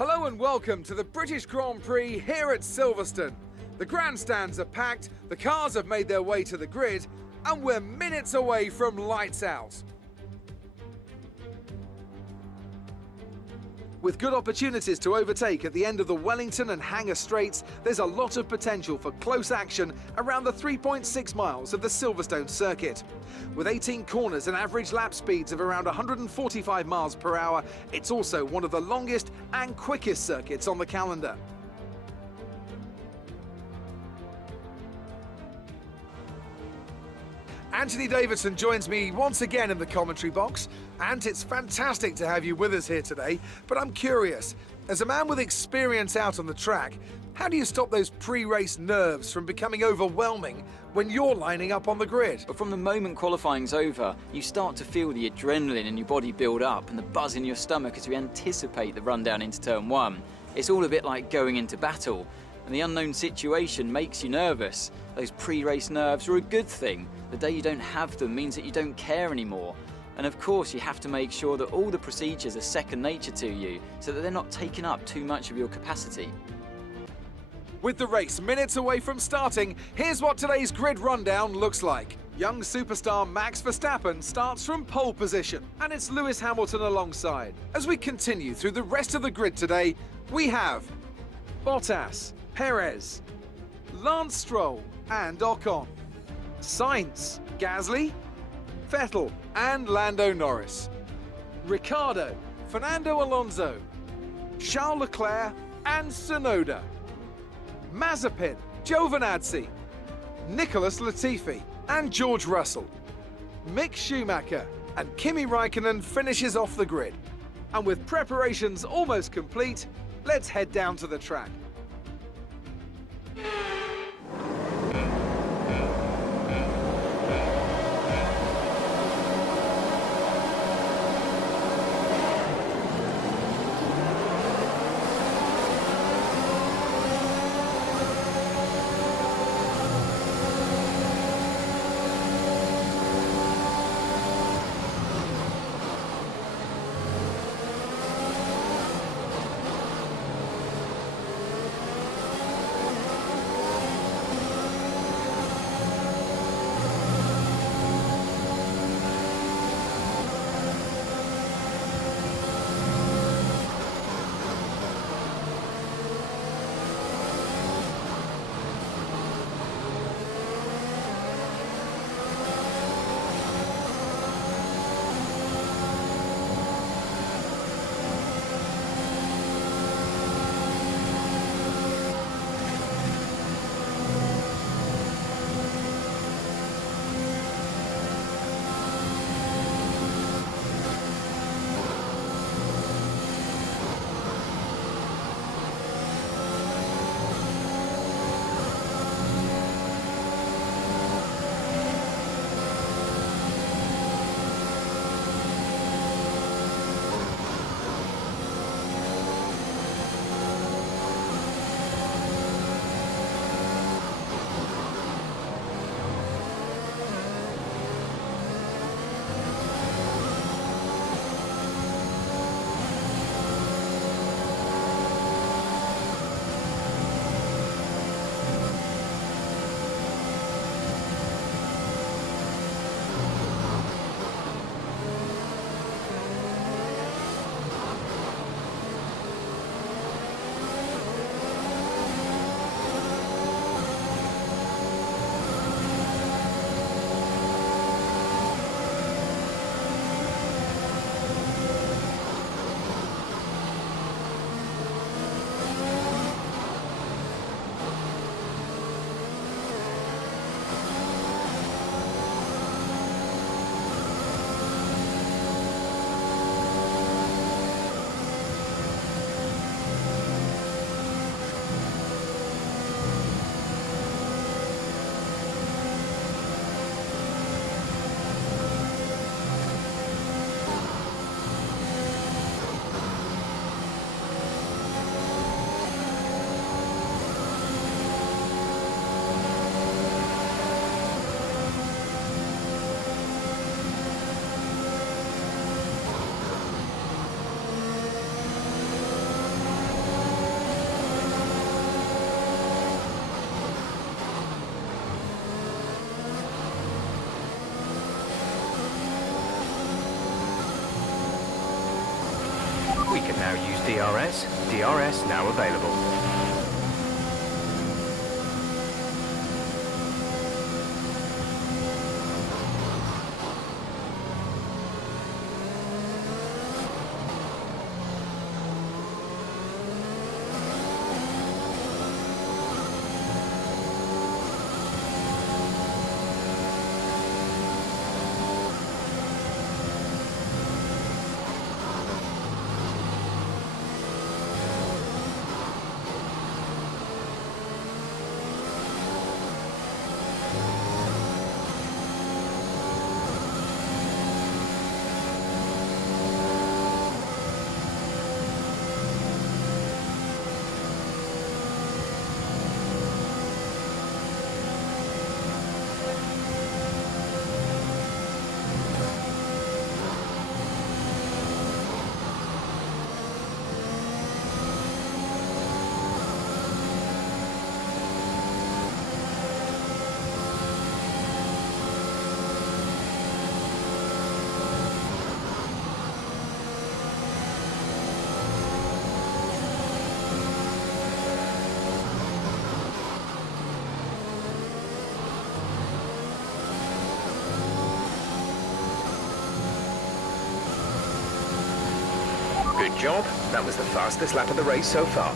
Hello and welcome to the British Grand Prix here at Silverstone. The grandstands are packed, the cars have made their way to the grid, and we're minutes away from lights out. With good opportunities to overtake at the end of the Wellington and Hangar Straights, there's a lot of potential for close action around the 3.6 miles of the Silverstone circuit. With 18 corners and average lap speeds of around 145 miles per hour, it's also one of the longest and quickest circuits on the calendar. Anthony Davidson joins me once again in the commentary box. Ant, it's fantastic to have you with us here today, but I'm curious, as a man with experience out on the track, how do you stop those pre-race nerves from becoming overwhelming when you're lining up on the grid? But from the moment qualifying's over, you start to feel the adrenaline in your body build up and the buzz in your stomach as we anticipate the run down into turn one. It's all a bit like going into battle, and the unknown situation makes you nervous. Those pre-race nerves are a good thing. The day you don't have them means that you don't care anymore. And of course, you have to make sure that all the procedures are second nature to you, so that they're not taking up too much of your capacity. With the race minutes away from starting, here's what today's grid rundown looks like. Young superstar Max Verstappen starts from pole position, and it's Lewis Hamilton alongside. As we continue through the rest of the grid today, we have Bottas, Perez, Lance Stroll and Ocon, Sainz, Gasly, Vettel and Lando Norris, Ricciardo, Fernando Alonso, Charles Leclerc and Tsunoda, Mazepin, Giovinazzi, Nicholas Latifi and George Russell, Mick Schumacher and Kimi Raikkonen finishes off the grid. And with preparations almost complete, let's head down to the track. We can now use DRS. DRS now available. Good job. That was the fastest lap of the race so far.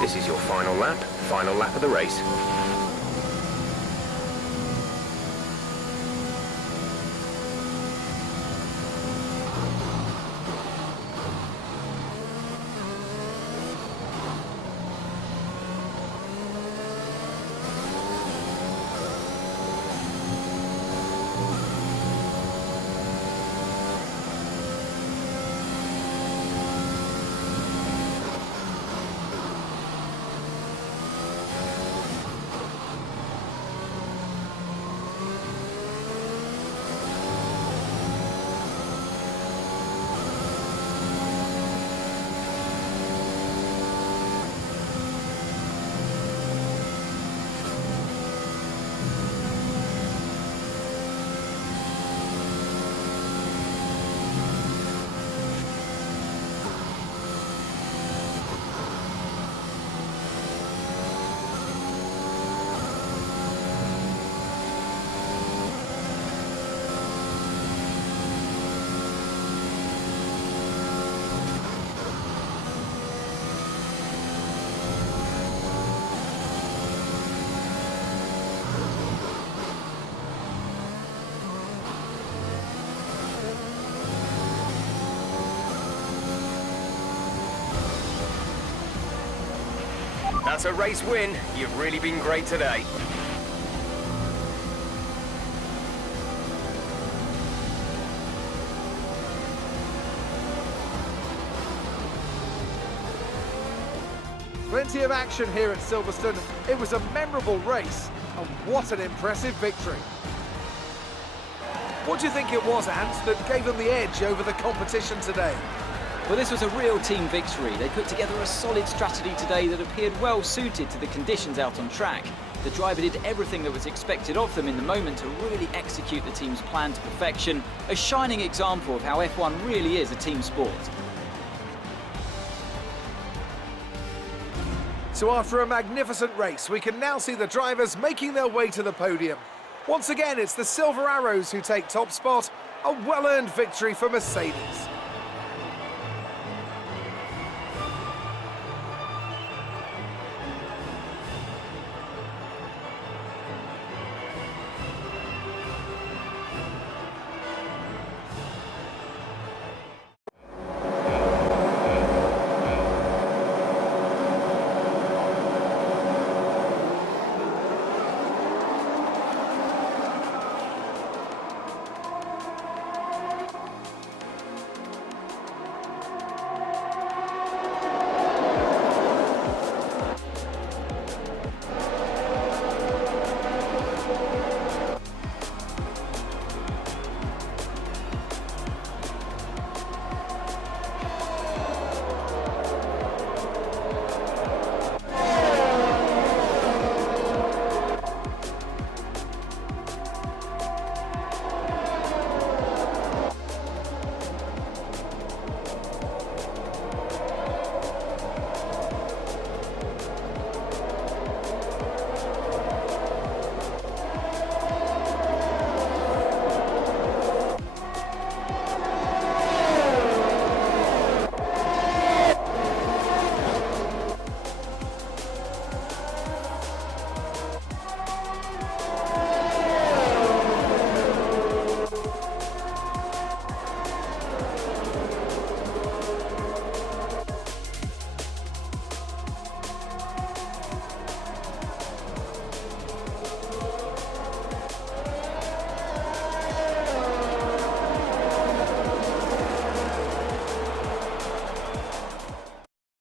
This is your final lap of the race. That's a race win. You've really been great today. Plenty of action here at Silverstone. It was a memorable race, and what an impressive victory. What do you think it was, Ant, that gave them the edge over the competition today? Well, this was a real team victory. They put together a solid strategy today that appeared well suited to the conditions out on track. The driver did everything that was expected of them in the moment to really execute the team's plan to perfection, a shining example of how F1 really is a team sport. So after a magnificent race, we can now see the drivers making their way to the podium. Once again, it's the Silver Arrows who take top spot, a well-earned victory for Mercedes.